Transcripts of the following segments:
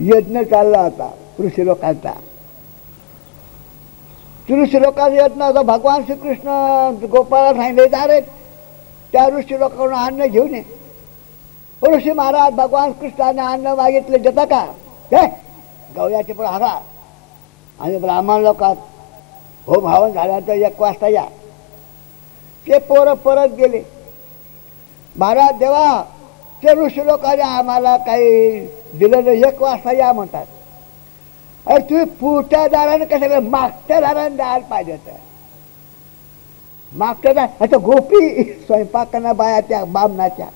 यज्ञ चालला होता ऋषी लोकांचा. ऋषी लोकांचा यज्ञ होता. भगवान श्रीकृष्ण गोपाळाला सांगितले जा रे त्या ऋषी लोकांकडून अन्न घेऊन ये. ऋषी महाराज भगवान कृष्णाने अन्न मागितले देता का? हे गवळ्याचे पण हारा. आणि ब्राह्मण लोकात हो भावन झाल्यानंतर 1 वाजता या. ते पोरं परत गेले. महाराज देवा ते ऋषी लोकांनी आम्हाला काही दिलं नाही, 1 वाजता या म्हणतात. अरे तुम्ही पुढच्या दाराने कसं मागच्या दाराने द्यायला पाहिजे तर. मागच्या दार आता गोपी स्वयंपाक करण्या बाया त्या बामणाच्या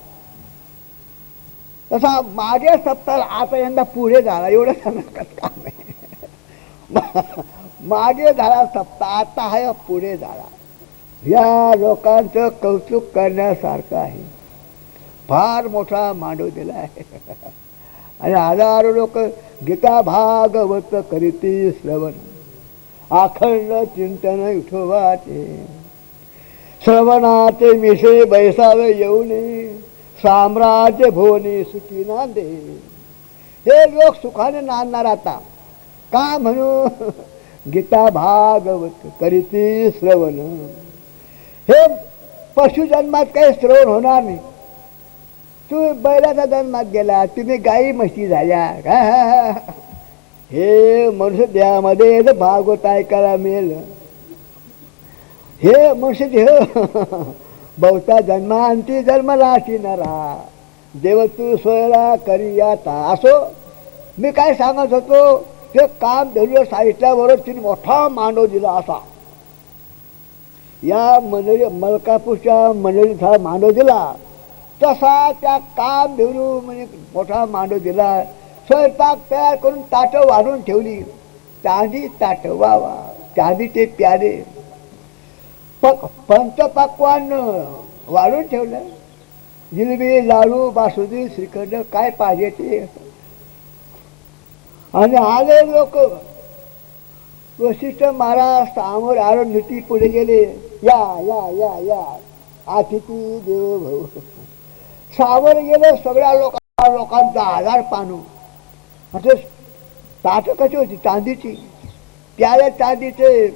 तसा मागे सप्ताह आता यंदा पुढे झाला एवढं सांगत काम आहे. मागे झाला सप्ताह आता आहे पुढे झाला. या लोकांचं कौतुक करण्यासारखं आहे. फार मोठा मांडव दिला आहे. आणि हजारो लोक गीता भागवत करीती श्रवण अखंड चिंतन विठोबाचे. श्रवणाचे मिशे बैसावे येऊने साम्राज्य भोवने सुखी नांदे. हे लोक सुखाने नांदणार आता का म्हणू गीता भागवत करीती श्रवण. हे पशुजन्मात काही श्रवण होणार नाही. तू बैलाचा जन्मात गेला, तुम्ही गाई म्हशी झाल्या का? हे मनुष्य देहामध्ये भागवत ऐकायला मिळेल. हे मनुष्य देह बहुता जन्मांती जन्मला नरा देव तू सोयरा करी आता. असो मी काय सांगत होतो ते काम धरलं साहित्याबरोबर तिने मोठा मांडव दिला असा. या मंडळी मलकापूरच्या मंडळीत हा मांडव दिला तसा त्या काम धरू म्हणजे मोठा मांडव दिला. स्वयंपाक तयार करून ताटं वाढून ठेवली. चांदी ताट वा वा चांदीचे प्यारे पंचपक्वान वाढून ठेवलं. जिलेबी लाडू बासुंदी श्रीखंड काय पाहिजे ते. आणि आले लोक. वशिष्ठ महाराज समोर आलो नीती पुढे गेले. या या या या अतिथी देव भाऊ. सावर गेले सगळ्या लोकांचा आधार पानू. म्हणजे ताट कशी होती चांदीची, प्याले चांदीचे,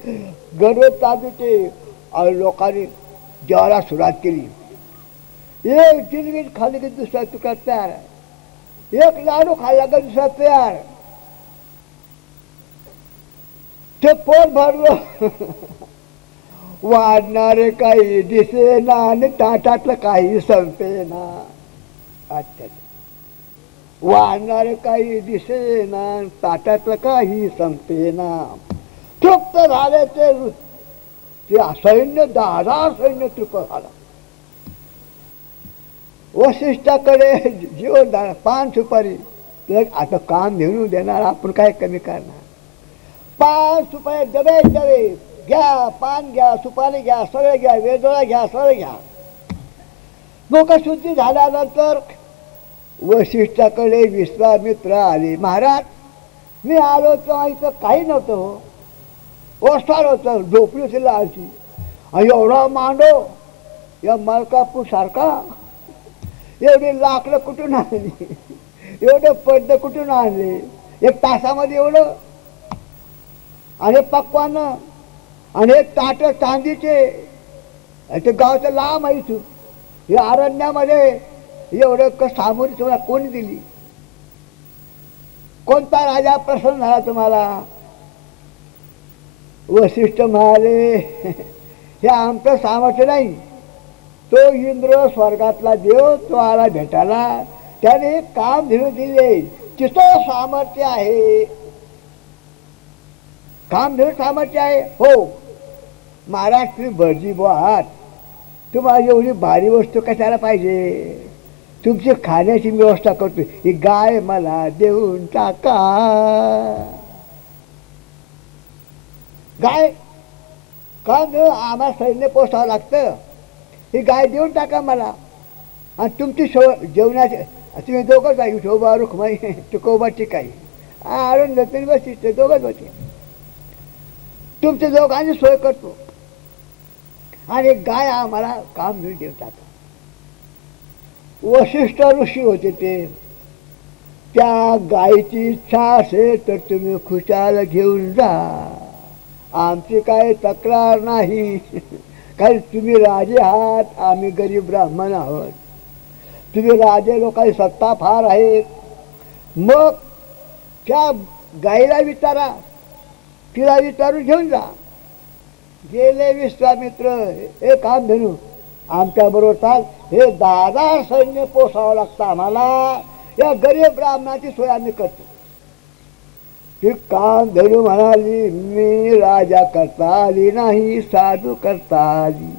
गडवे चांदीचे. लोकांनी जेवायला सुरुवात केली. एक जिलबी खाल्ली की दुसरा तुकडा तयार. एक लाडू खाल्ला की दुसरा तयार. ते पोट भरलं. वाढणारे काही दिसेना आणि ताटातलं काही संपेना. अच्छा वाढणारे काही दिसेना ताटातलं काही संपेना. तृप्त झाले ते सैन्य 10,000 सैन्य तृप्त झाला. वशिष्ठाकडे जीवन पान सुपारी. आता काम घेऊन देणार आपण काय कमी करणार. 5 सुपारी डबे डबे घ्या. पान घ्या, सुपारी घ्या, सगळे घ्या, वेदोळा घ्या, सगळे घ्या. मुखशुद्धी झाल्यानंतर वशिष्ठाकडे विश्वामित्र आले. महाराज मी आलो तेव्हा इथं काही नव्हतं. ओसार होतं, झोपली होती लालची. आणि एवढा मांडव या मलकापूर सारखा. एवढी लाकडं कुठून आणली, एवढे पडदे कुठून आणले. 1 तासामध्ये एवढं. आणि पक्वान आणि ताट चांदीचे. ते गावचं लांब आहे इथून. हे अरण्यामध्ये एवढं सामोरी तुम्हाला कोणी दिली. कोणता राजा प्रसन्न झाला तुम्हाला. वशिष्ठ म्हणाले हे आमचं सामर्थ्य नाही. तो इंद्र स्वर्गातला देव तो आला भेटायला. त्याने काम धीर दिले. तिथं सामर्थ्य आहे. काम धीर सामर्थ्य आहे. हो महाराज तुम्ही भटजी आहात. तुम्हाला एवढी भारी वस्तू कशाला पाहिजे. तुमची खाण्याची व्यवस्था करतो. ही गाय मला देऊन टाका. गाय का आम्हाला सैन्य पोसावं लागतं. ही गाय देऊन टाका मला. आणि तुमची जेवणाचे तुम्ही दोघंच आहे. विठोबा रुक्माई तुकोबाची काही आरून जाते वशिष्ठ दोघंच होते. तुमच्या दोघांची सोय करतो. आणि गाय आम्हाला काम घेऊन देऊ टाका. वशिष्ठ ऋषी होते ते. त्या गायीची इच्छा असेल तर तुम्ही खुशाल घेऊन जा, आमची काय तक्रार नाही. कारण तुम्ही राजे आहात, आम्ही गरीब ब्राह्मण आहोत. तुम्ही राजे लोकांची सत्ता फार आहे. मग त्या गाईला विचारा, तिला विचारून घेऊन जा. गेले विश्वामित्र, हे काम धनू आमच्या बरोबर चाल, हे 10,000 सैन्य पोसावं लागतं आम्हाला, या गरीब ब्राह्मणाची सोय आम्ही करतो. ती काम धनू म्हणाली, मी राजा करता आली नाही, साधू करता आली.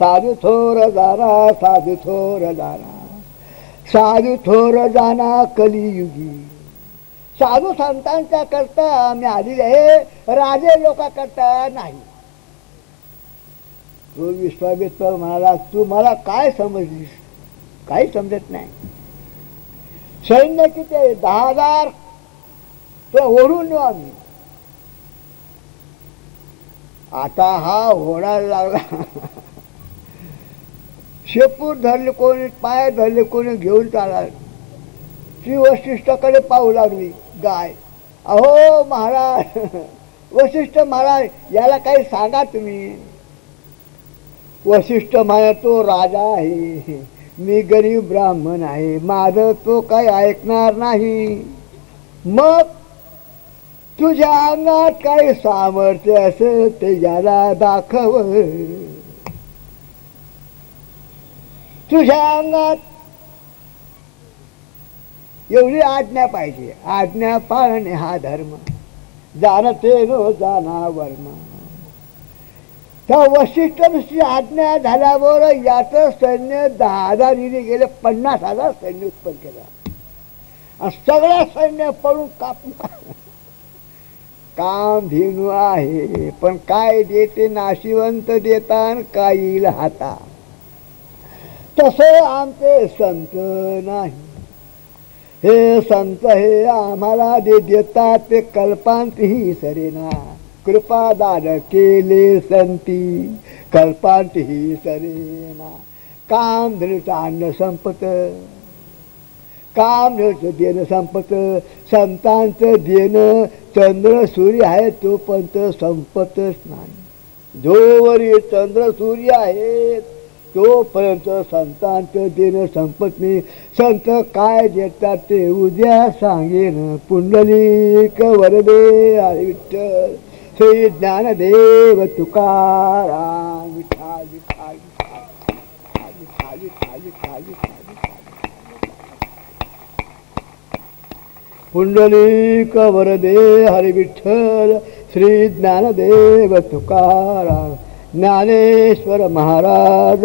साधू थोर जाना, साधू थोर जाना, साधू थोर जाना कलियुगी. साधू संतांच्या करता आम्ही आलेले आहे, राजे लोका करता नाही. तो विश्वामित्र म्हणाला, तू मला काय समजलीस? काही समजत नाही. सैन्य किती? 10,000. तो ओढून नेऊ आम्ही. आता हा ओढायला लागला. शेपूट धरले कोणी, पाय धरले कोणी, घेऊन चाला. ती वशिष्ठाकडे पाहू लागली गाय. अहो महाराज, वशिष्ठ महाराज, याला काही सांगा तुम्ही. वशिष्ठ महाराज, तो राजा आहे, मी गरीब ब्राह्मण आहे, माझं तो काही ऐकणार नाही. मग तुझ्या अंगात काही सामर्थ्य असेल ते याला दाखव. तुझ्या अंगात एवढी आज्ञा पाहिजे. आज्ञा पाळणे हा धर्म, जाणते नो जाना वर्म. त्या वशिष्ठ ऋषी आज्ञा झाल्यावर याचं सैन्य 10,000 गेले, 50,000 सैन्य उत्पन्न केलं. आणि सगळं सैन्य पळून कापून. काम धेनू आहे, पण काय देते? नाशिवंत देतान काय येईल हाता. तसं आमचे संत नाही. हे संत हे आम्हाला जे देतात ते कल्पांतही सरेना. कृपादान केले संती, कल्पांतही सरेना. काम धनुचं अन्न संपत, काम धनुचं देणं संपत. संतांचं देणं चंद्र सूर्य आहे तोपर्यंत संपतच नाही. जोवरी चंद्र सूर्य आहेत तोपर्यंत संतांचं देणं संपत नाही. संत काय देतात ते उद्या सांगेन. पुंडलिक वरदे हरी विठ्ठल, श्री ज्ञानदेव तुकाराम. विठ्ठल विठ्ठल विठ्ठल विठ्ठल विठ्ठल विठ्ठल. पुंडलिक वरदे हरी विठ्ठल, श्री ज्ञानदेव तुकाराम. ज्ञानेश्वर महाराज